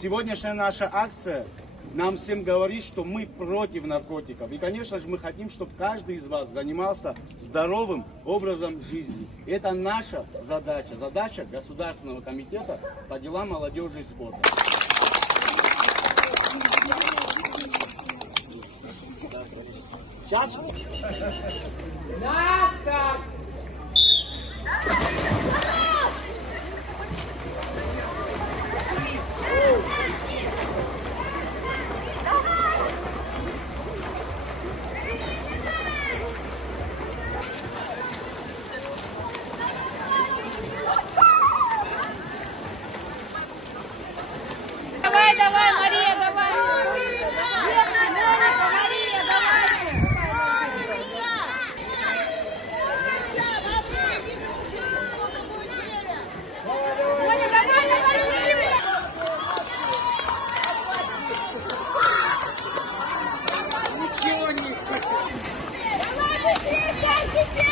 Сегодняшняя наша акция нам всем говорит, что мы против наркотиков. И, конечно же, мы хотим, чтобы каждый из вас занимался здоровым образом жизни. Это наша задача, задача Государственного комитета по делам молодежи и спорта. Сейчас. На старт! Давай, давай, Мария, давай. Мария, давай. Моня, давай, давай. Ничего не хочу. Давай, быстрее,